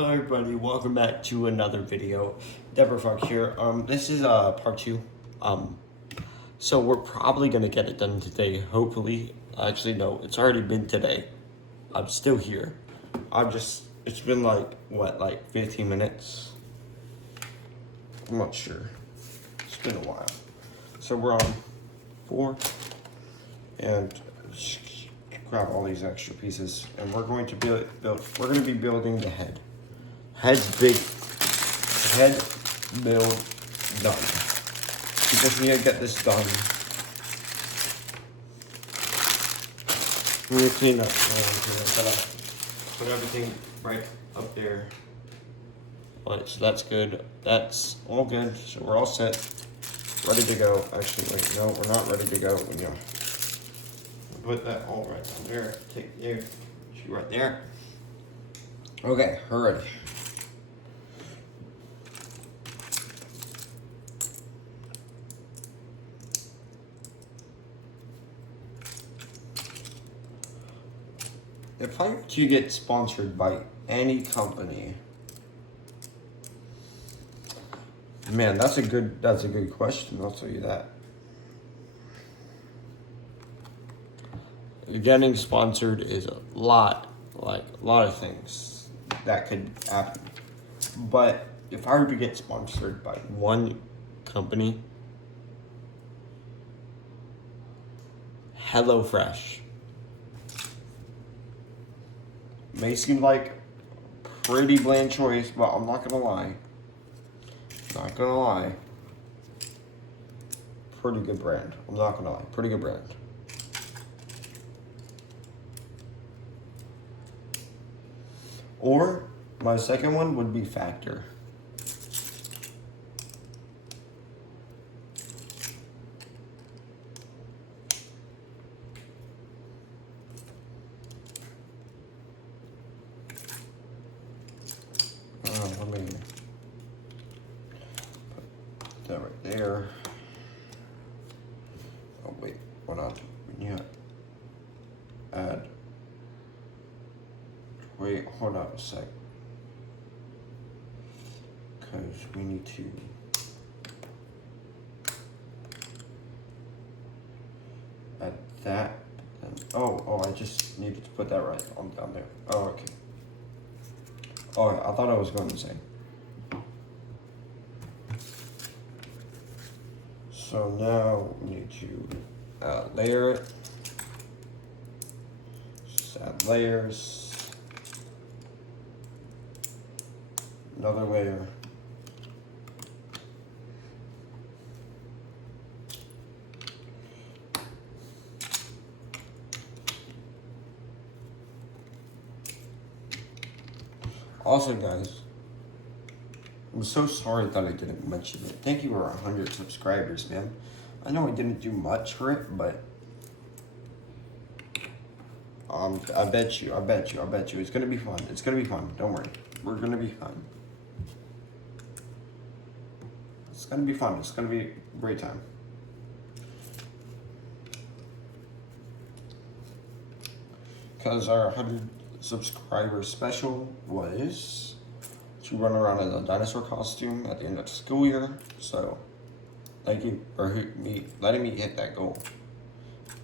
Hello everybody, welcome back to another video. Deborah Fuck here. This is part two. So we're probably gonna get it done today, hopefully. Actually no, it's already been today. I'm still here. It's been like 15 minutes? I'm not sure. It's been a while. So we're on 4 and grab all these extra pieces and we're going to we're gonna be building the head. Head build done. We just need to get this done. I'm gonna clean up. Put everything right up there. Alright, so that's good. That's all good. So we're all set. Ready to go. Actually, wait, no, we're not ready to go. Yeah. Put that all right down there. Take you. Shoot right there. Okay, we're ready. If I were to get sponsored by any company, man, that's a good question. I'll tell you that. Getting sponsored is a lot of things that could happen. But if I were to get sponsored by one company, HelloFresh. May seem like a pretty bland choice, but I'm not gonna lie. Not gonna lie. Pretty good brand. I'm not gonna lie. Pretty good brand. Or my second one would be Factor. Let me put that right there. Oh wait, hold on. Yeah. Add. Wait, hold on a sec. Because we need to add that. And, oh, I just needed to put that right on down there. Oh, okay. Oh, I thought I was going to say. So now we need to layer it. Just add layers. Another layer. Also, guys, I'm so sorry that I didn't mention it. Thank you for 100 subscribers, man. I know I didn't do much for it, but I bet you, it's gonna be fun. It's gonna be fun. Don't worry, we're gonna be fun. It's gonna be fun. It's gonna be a great time. Because our 100 subscriber special was to run around in a dinosaur costume at the end of the school year. So, thank you for letting me hit that goal.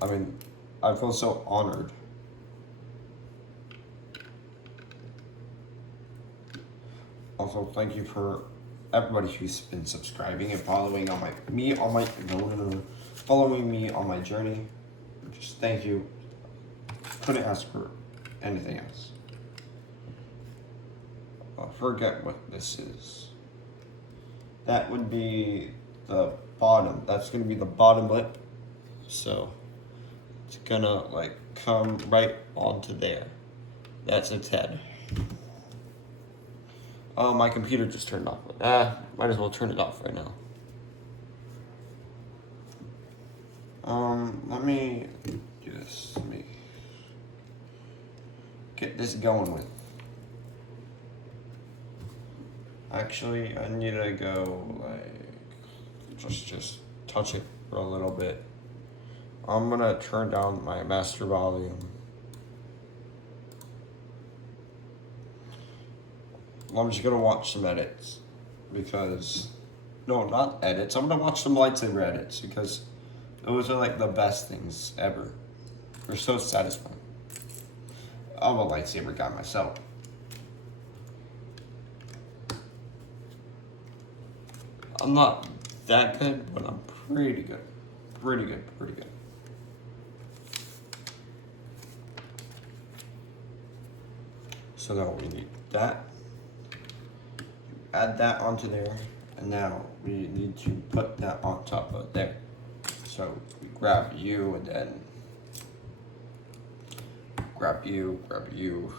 I mean, I feel so honored. Also, thank you for everybody who's been subscribing and following following me on my journey. Just thank you. Couldn't ask for anything else. I'll forget what this is. That would be the bottom. That's gonna be the bottom lip. So it's gonna like come right onto there. That's its head. Oh, my computer just turned off. Might as well turn it off right now. Let me do this. Let me get this going with. Actually, I need to go like just touch it for a little bit. I'm gonna turn down my master volume. I'm just gonna watch some edits because no, not edits. I'm gonna watch some lightsaber edits because those are like the best things ever. They're so satisfying. I'm a lightsaber guy myself. I'm not that good, but I'm pretty good. Pretty good, pretty good. So now we need that. Add that onto there, and now we need to put that on top of there. So we grab you, and then grab you, grab you.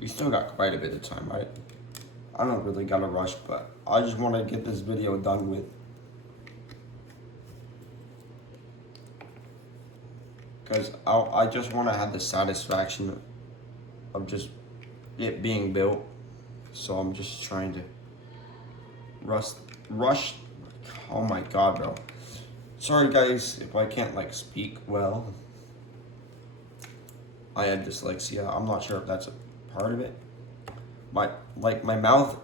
We still got quite a bit of time, right? I don't really gotta rush, but I just want to get this video done with. Because I just want to have the satisfaction of just it being built. So I'm just trying to rush. Oh my god, bro. Sorry guys if I can't like speak well. I have dyslexia. I'm not sure if that's a part of it. My mouth,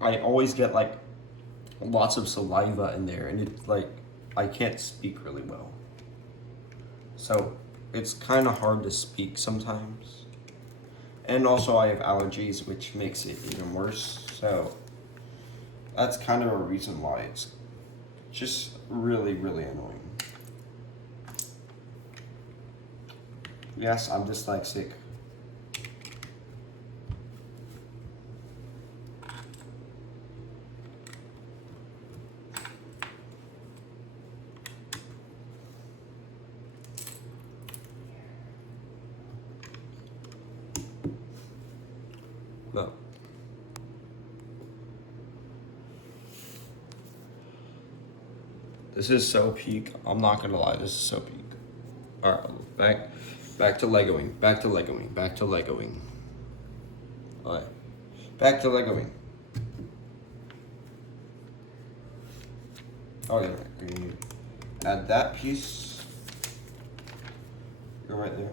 I always get like lots of saliva in there, and it's like I can't speak really well. So it's kind of hard to speak sometimes. And also I have allergies, which makes it even worse. So that's kind of a reason why it's just really, really annoying. Yes, I'm dyslexic. No. This is so peak. I'm not gonna lie, this is so peak. Alright, back to Legoing. Back to Legoing. Back to Legoing. Alright. Back to Legoing. Oh yeah, add that piece. Go right there.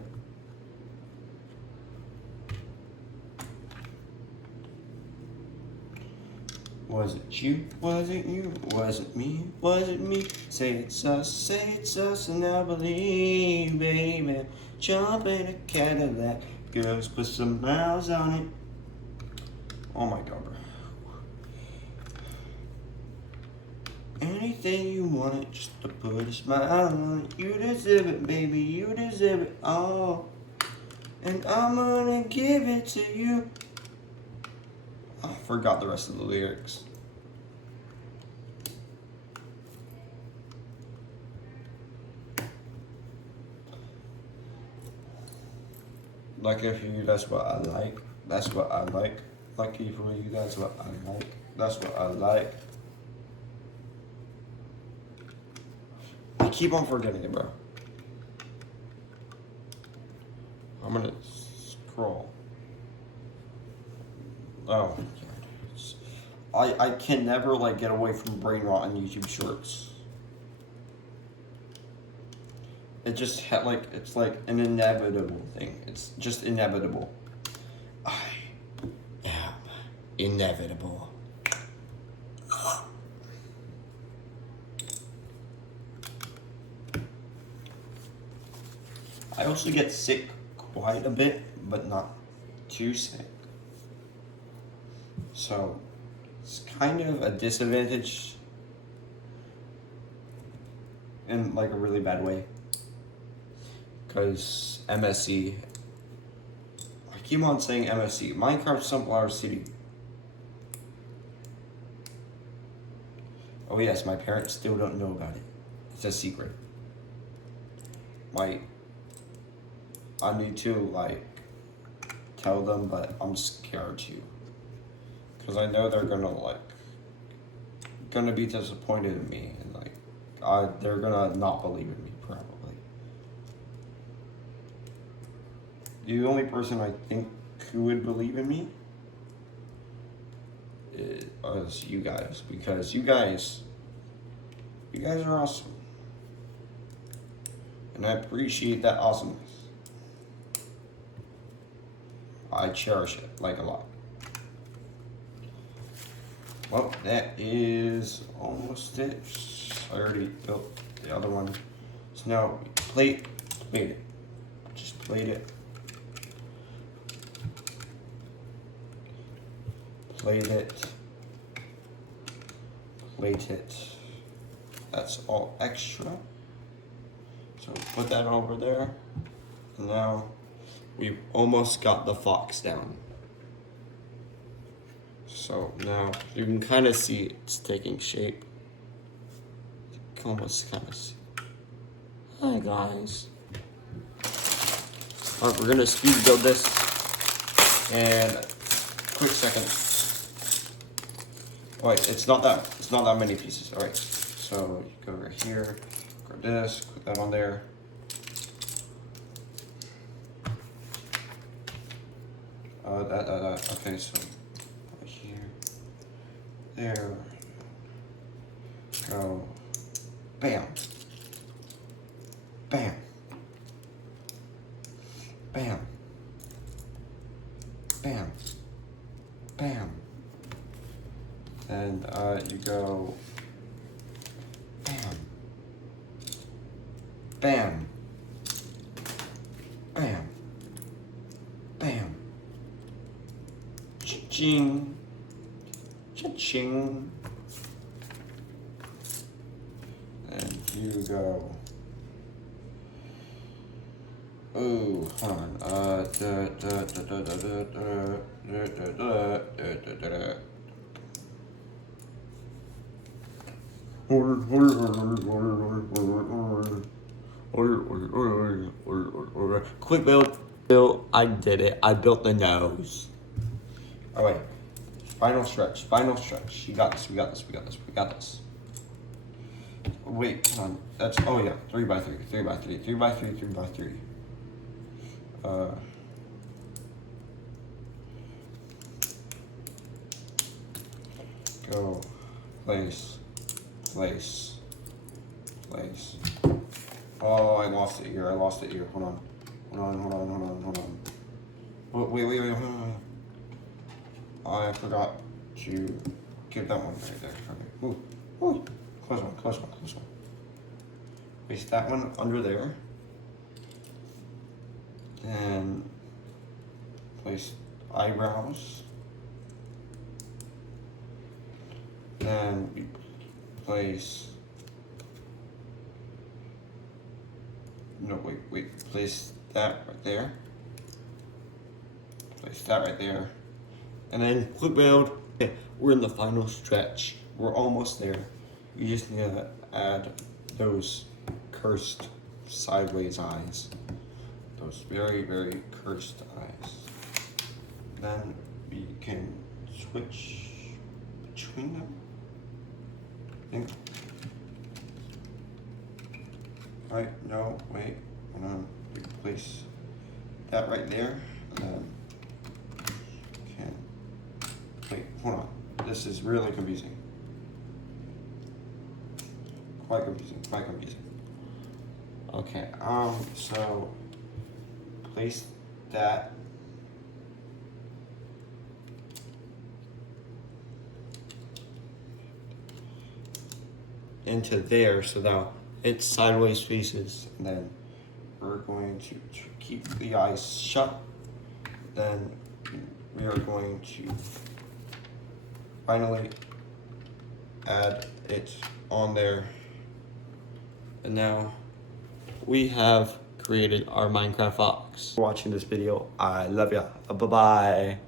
Was it you? Was it you? Was it me? Was it me? Say it's us, and I believe, baby. Jump in a Cadillac, girls, put some miles on it. Oh my god, bro. Anything you want, just to put a smile on it. You deserve it, baby. You deserve it all, and I'm gonna give it to you. I forgot the rest of the lyrics. Lucky for you, that's what I like. That's what I like. Lucky for you, that's what I like. That's what I like. I keep on forgetting it, bro. I'm gonna scroll. Oh my god. I can never like get away from brain rot on YouTube Shorts. It just it's like an inevitable thing. It's just inevitable. I am inevitable. I also get sick quite a bit, but not too sick. So it's kind of a disadvantage in like a really bad way. Because MSC, I keep on saying MSC, Minecraft Sunflower City. Oh yes, my parents still don't know about it. It's a secret. I need to like tell them, but I'm scared to. Because I know they're gonna be disappointed in me, and like they're gonna not believe in me probably. the only person I think who would believe in me is you guys, because you guys are awesome, and I appreciate that awesomeness. I cherish it like a lot. Well, that is almost it. I already built the other one. So now plate it. Just plate it. Plate it. Plate it. That's all extra. So put that over there. And now we've almost got the fox down. So now you can kind of see it's taking shape. You can almost kind of see. Hi guys. All right, we're gonna speed build this. And quick second. All right, it's not that many pieces. All right, so you go over here, grab this, put that on there. Okay, so right here, there, go, bam, bam, bam, bam, bam, and you go, bam, bam, bam, bam. Cha-ching, cha-ching, and you go, oh, hold on, quick build, I did it, I built the nose. All right, final stretch. You got this, we got this. Wait, hold on, that's, oh yeah, 3x3. Go, place. Oh, I lost it here, hold on. Oh, wait, hold on. I forgot to give that one right there. Okay. Ooh. Close one. Place that one under there. And place eyebrows. Then we place. No, wait. Place that right there. Place that right there. And then quick build. Okay, we're in the final stretch. We're almost there. You just need to add those cursed sideways eyes. Those very, very cursed eyes. Then we can switch between them. I think. Right, no, wait, hold on. We can place that right there. And then wait, hold on. This is really confusing. Quite confusing. Okay, so place that into there so that it's sideways faces, and then we're going to keep the eyes shut. Then we are going to finally add it on there. And now we have created our Minecraft fox. For watching this video, I love ya. Bye-bye.